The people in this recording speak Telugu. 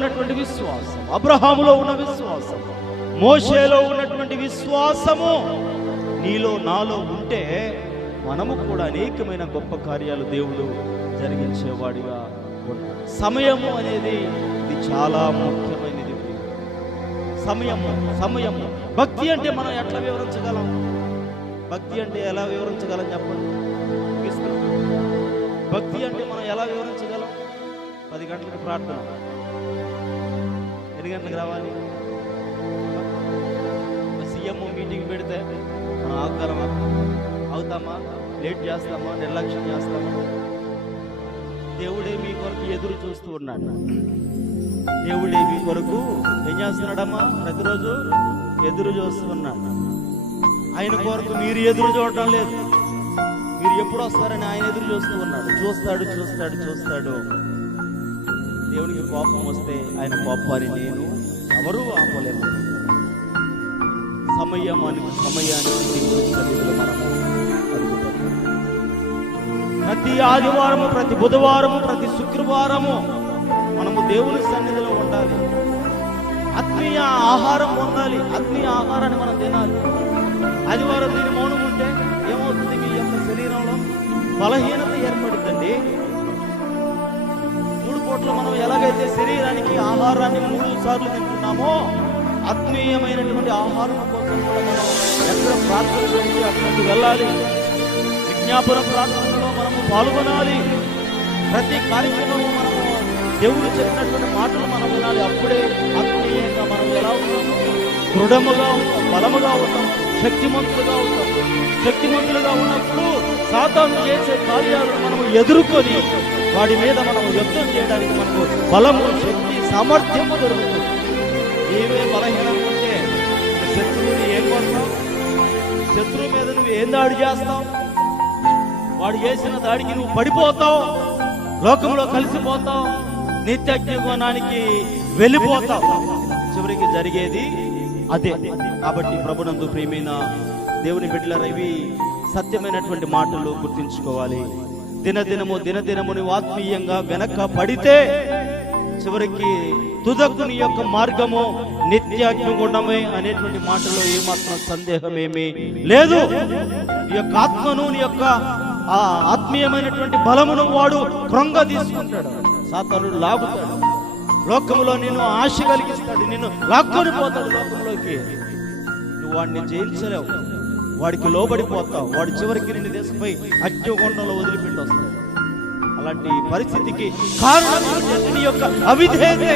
ఉన్నటువంటి విశ్వాసం, అబ్రహాములో ఉన్న విశ్వాసం, మోషేలో ఉన్నటువంటి విశ్వాసము నీలో నాలో ఉంటే మనము కూడా అనేకమైన గొప్ప కార్యాలు దేవుడు జరిగించేవాడిగా ఉంటాడు. సమయము అనేది ఇది చాలా ముఖ్యమైనది. సమయము భక్తి అంటే మనం ఎట్లా వివరించగలం? భక్తి అంటే ఎలా వివరించగలం చెప్పండి. భక్తి అంటే మనం ఎలా వివరించగలం? 10 గంటలకు ప్రార్థన, ఎన్ని గంటలకు రావాలి? సీఎం మీటింగ్ పెడితే మనం ఆగలమా? అవుతామా? లేట్ చేస్తామా? నిర్లక్ష్యం చేస్తామా? దేవుడే మీ కొరకు ఎదురు చూస్తూ ఉన్నాడు. దేవుడే మీ కొరకు ఏం చేస్తున్నాడమ్మా? ప్రతిరోజు ఎదురు చూస్తూ ఉన్నాడు. ఆయన కొరకు మీరు ఎదురు చూడటం లేదు. మీరు ఎప్పుడు వస్తారని ఆయన ఎదురు చూస్తూ ఉన్నాడు. చూస్తాడు. దేవునికి కోపం వస్తే ఆయన కోపాన్ని నేను ఎవరూ ఆపలేము. సమయానికి దేవుడి సన్నిధిలో మనము అడుగుతాం. ప్రతి ఆదివారము, ప్రతి బుధవారము, ప్రతి శుక్రవారము మనము దేవుని సన్నిధిలో ఉండాలి. ఆత్మీయ ఆహారం పొందాలి. ఆత్మీయ ఆహారాన్ని మనం తినాలి. ఆదివారం దీని మౌనం ఉంటే ఏమవుతుంది? మీ యొక్క శరీరంలో బలహీనత ఏర్పడుతుంది. 3 పూట్ల మనం ఎలాగైతే శరీరానికి ఆహారాన్ని 3 సార్లు తింటున్నామో ఆత్మీయమైనటువంటి ఆహారం కోసం కూడా మనం ఎక్కడ ప్రార్థన చేసి అక్కడికి వెళ్ళాలి. విజ్ఞాపన ప్రార్థనలో మనము పాల్గొనాలి. ప్రతి కార్యక్రమము మనము దేవుడు చెప్పినటువంటి మాటలు మనం వినాలి. అప్పుడే ఆత్మీయంగా మనం ఎలా ఉంటాము? దృఢముగా ఉంటాం, బలముగా ఉంటాం, శక్తిమంతులుగా ఉన్నప్పుడు సాతాను చేసే కార్యాలను మనము ఎదుర్కొని వాడి మీద మనం యుద్ధం చేయడానికి మనకు బలము, శక్తి, సామర్థ్యము దొరుకుతుంది. ఏమే బలహీనంగా ఉంటే శత్రువుని ఏం కొడతావు? శత్రువు మీద నువ్వు ఏం దాడి చేస్తావు? వాడు చేసిన దాడికి నువ్వు పడిపోతావు, లోకంలో కలిసిపోతావు, నిత్యజ్ఞానానికి వెళ్ళిపోతావు. చివరికి జరిగేది అదే. కాబట్టి ప్రభునందు ప్రియమైన దేవుని బిడ్డలారా, ఇవి సత్యమైనటువంటి మాటలు గుర్తించుకోవాలి. దినదినము నువ్వు ఆత్మీయంగా వెనక పడితే చివరికి తుదకు నీ యొక్క మార్గము నిత్యాగ్నిగుండమే అనేటువంటి మాటలో ఏమాత్రం సందేహమేమీ లేదు. నీ యొక్క ఆత్మను, నీ యొక్క ఆత్మీయమైనటువంటి బలమును వాడు క్రొంగ తీసుకుంటాడు. సాతానుడు లాగుతాడు. లోకములో నిన్ను ఆశ కలిగిస్తాడు. నిన్ను లాక్కొని పోతాడు లోకంలోకి. నువ్వు వాడిని జయించలేవు. వాడికి లోబడిపోతావు. వాడి చివరికి నిన్ను తీసుకుపోయి అగ్నిగుండంలో వదిలిపెట్టి వస్తాడు. అలాంటి పరిస్థితికి కారణం నీ యొక్క అవిధేయతే.